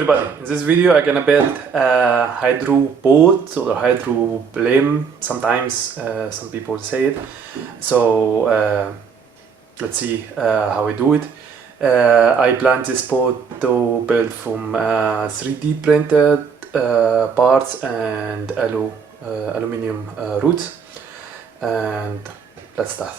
everybody, in this video I'm gonna build a Hydroboat or Hydroplane, sometimes some people say it. So let's see how we do it. I plan this boat to build from 3D printed parts and aluminium roots, and let's start.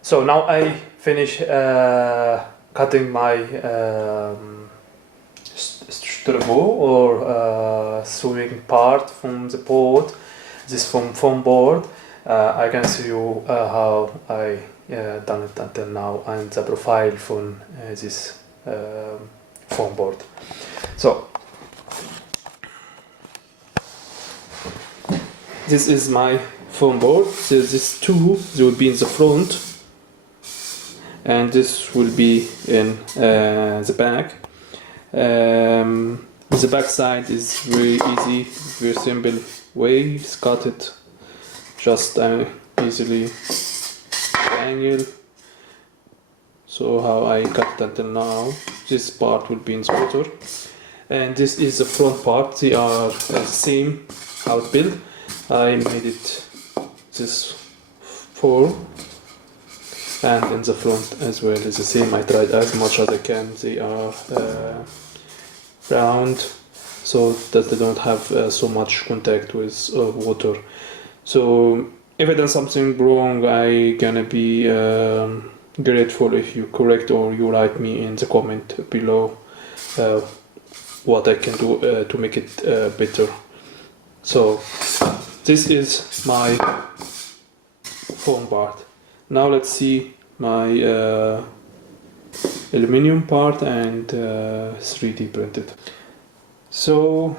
So now I finish cutting my sturbo or sewing part from the boat. This from foam board. I can show you how I done it until now and the profile from this foam board. So this is my foam board. So this two they will be in the front, and this will be in the back. The back side is very easy, very simple way. Just cut it, just easily angle. So how I cut until now. This part will be in the water, and this is the front part. They are the same how it's built. I made it this form. And in the front as well is the same. I tried as much as I can. They are round so that they don't have so much contact with water. So if I done something wrong, I gonna be grateful if you correct or you write me in the comment below what I can do to make it better. So this is my foam part. Now let's see my aluminium part and 3D printed. So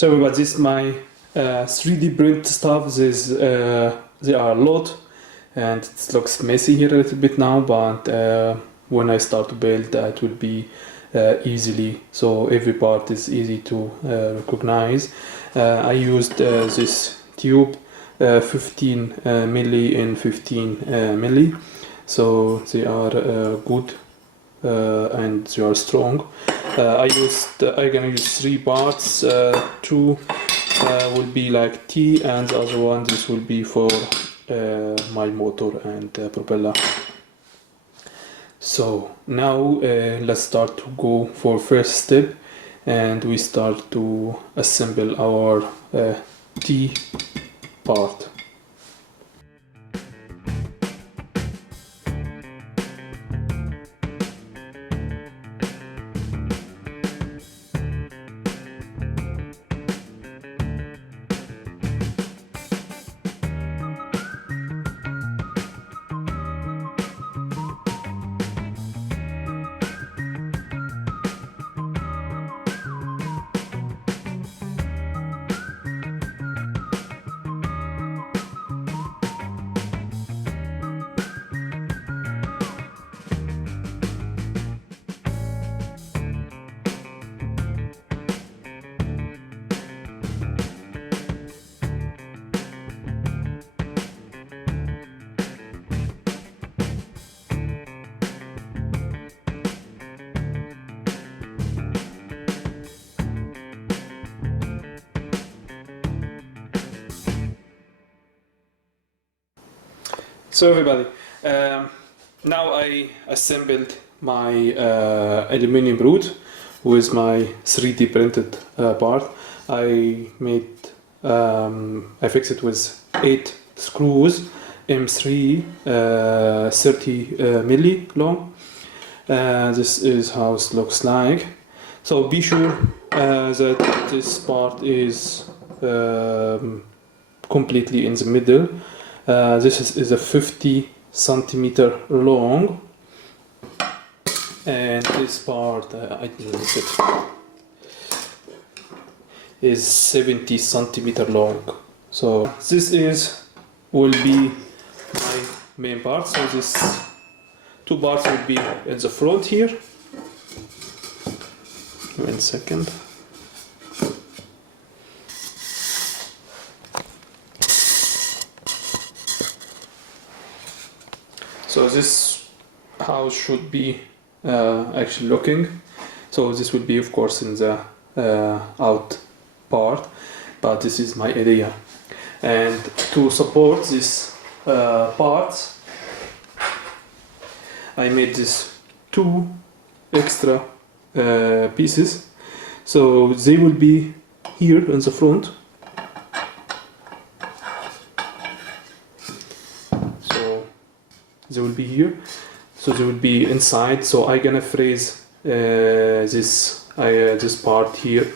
everybody, this is my 3D print stuff. They are a lot, and it looks messy here a little bit now, but when I start to build, it will be easily. So every part is easy to recognize. I used this tube. 15 milli and 15 milli, so they are good and they are strong. I'm gonna use 3 parts. 2 will be like T, and the other one this will be for my motor and propeller. So now let's start to go for first step, and we start to assemble our T part. So everybody, now I assembled my aluminium root with my 3D printed part. I made I fix it with 8 screws, M3, 30 milli long. This is how it looks like. So be sure that this part is completely in the middle. This is a 50 centimeter long, and this part I didn't miss it, is 70 centimeter long. So this will be my main part. So this 2 parts will be in the front here. 1 second. So this house should be actually looking. So this will be of course in the out part, but this is my idea. And to support this parts, I made this 2 extra pieces. So they will be here in the front. So they will be here. So they will be inside. So I'm gonna freeze this part here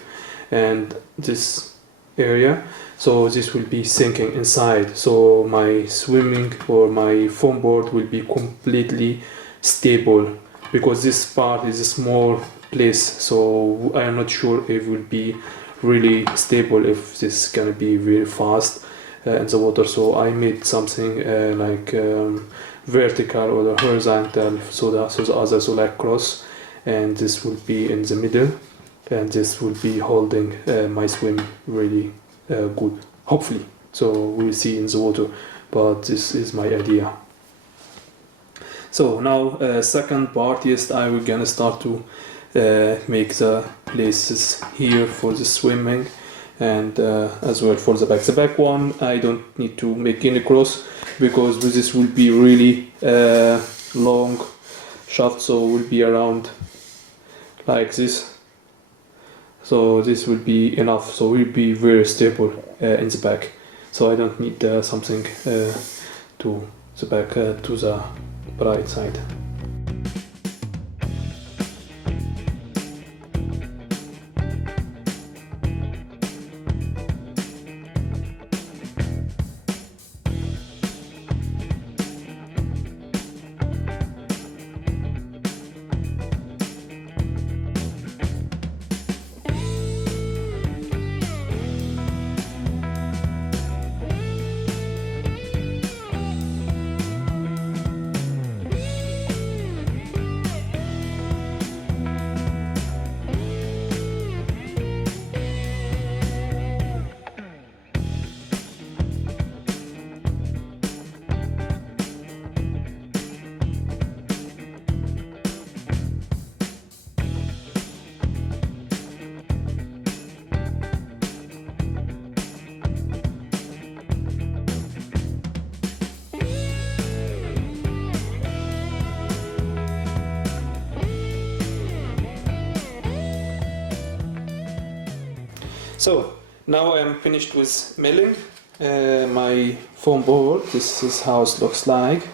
and this area. So this will be sinking inside. So my swimming or my foam board will be completely stable, because this part is a small place. So I'm not sure if it will be really stable, if this is gonna be very fast in the water. So I made something like vertical or horizontal, so the others will like cross, and this will be in the middle, and this will be holding my swim really good, hopefully. So we'll see in the water, but this is my idea. So now second part is I will gonna start to make the places here for the swimming, and as well for the back. The back one I don't need to make any cross, because this will be really long shaft, so will be around like this. So this will be enough, so will be very stable in the back. So I don't need something to the back to the right side. So now I'm finished with milling my foam board. This is how it looks like.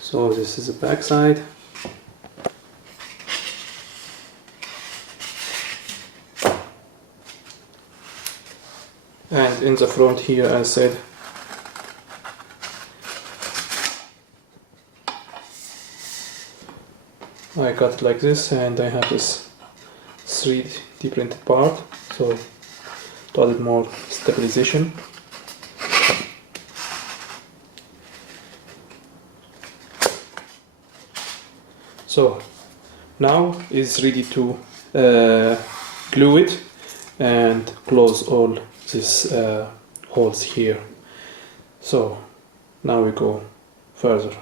So this is the back side. And in the front here, I said, I cut it like this, and I have this 3D printed part, so to add more stabilization. So now it's ready to glue it and close all these holes here. So now we go further.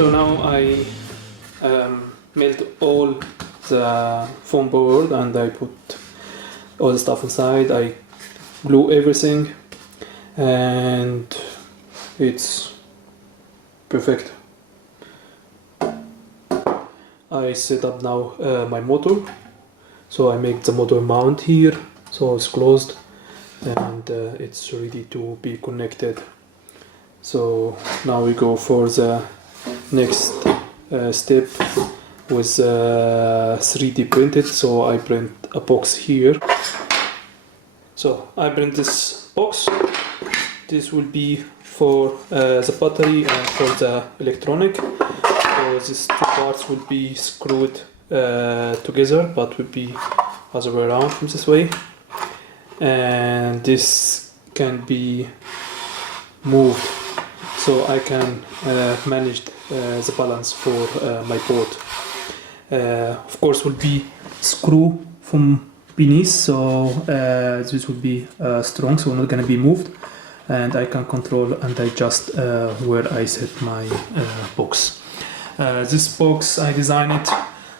So now I melt all the foam board and I put all the stuff inside. I glue everything and it's perfect. I set up now my motor. So I make the motor mount here, so it's closed and it's ready to be connected. So now we go for the next step with 3D printed. So I print a box here. So I print this box. This will be for the battery and for the electronic. So these two parts will be screwed together, but will be other way around from this way. And this can be moved, so I can manage the balance for my boat. Of course, will be screw from beneath, so this will be strong, so not gonna be moved, and I can control and adjust where I set my box. This box I designed it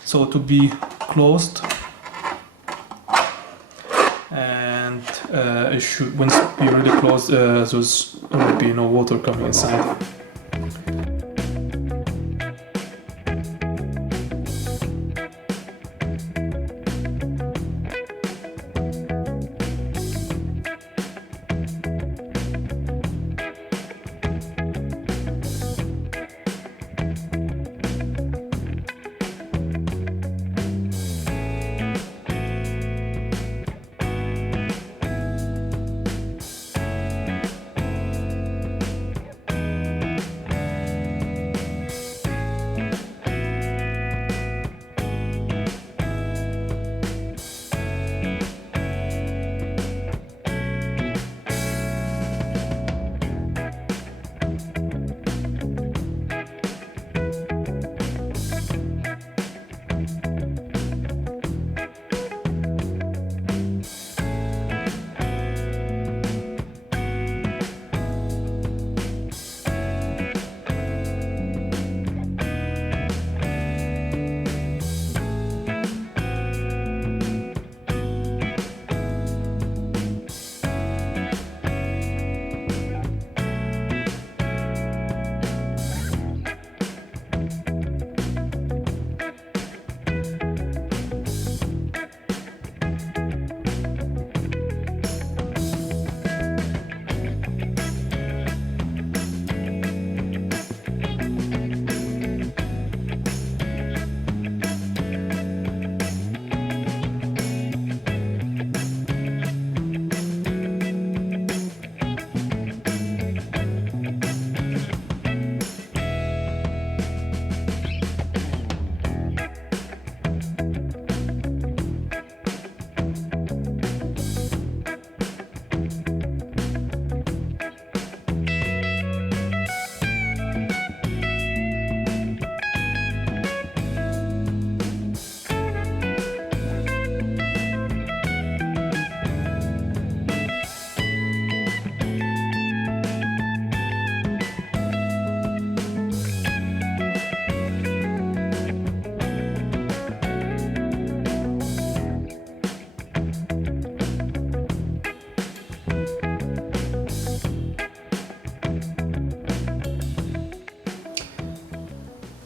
so to be closed, and it should, once be really closed, there will be no water coming inside.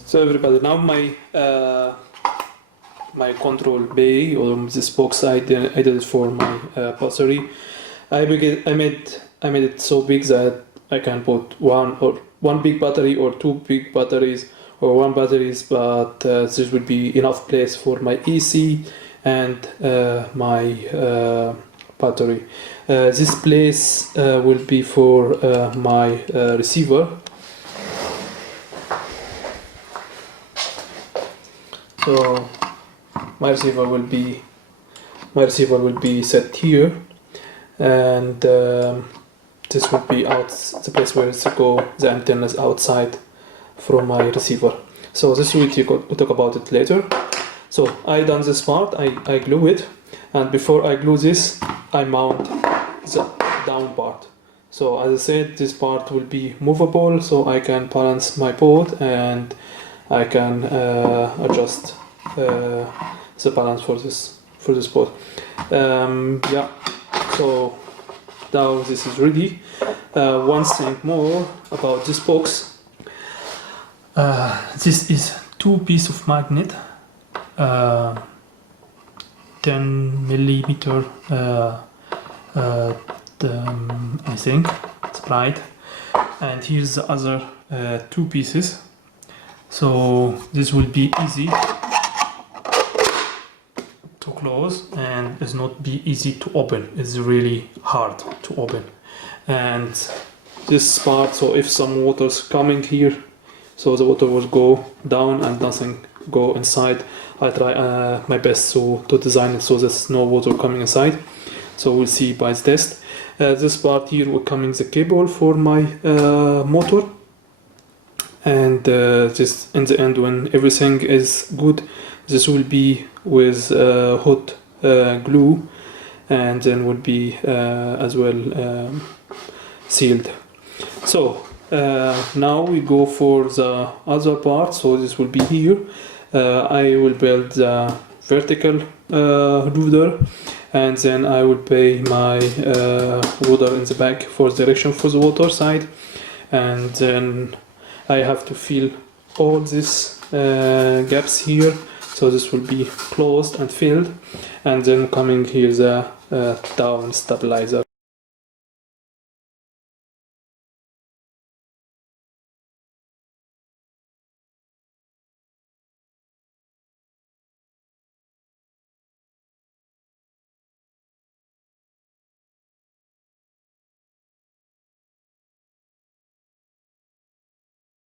So everybody, now my control bay, or this box I did it for my battery. I made it so big that I can put one big battery or two big batteries or one batteries, but this will be enough place for my EC and my battery. This place will be for my receiver. So my receiver will be set here, and this will be out the place where it's go the antennas outside from my receiver. So this we'll talk about it later. So I done this part, I glue it, and before I glue this I mount the down part. So as I said, this part will be movable, so I can balance my boat and I can adjust the balance for this boat. Yeah, so now this is ready. One thing more about this box. This is 2 pieces of magnet, 10 millimeter. I think it's bright, and here's the other 2 pieces. So this will be easy to close and it's not be easy to open. It's really hard to open. And this part, so if some water's coming here, so the water will go down and nothing go inside. I try my best to design it so there's no water coming inside. So we'll see by the test. This part here will come in the cable for my motor, and this in the end, when everything is good, this will be with hot glue, and then will be as well sealed. So now we go for the other part. So this will be here. I will build the vertical rudder, and then I will pay my rudder in the back for direction for the water side, and then I have to fill all these gaps here, so this will be closed and filled, and then coming here the down stabilizer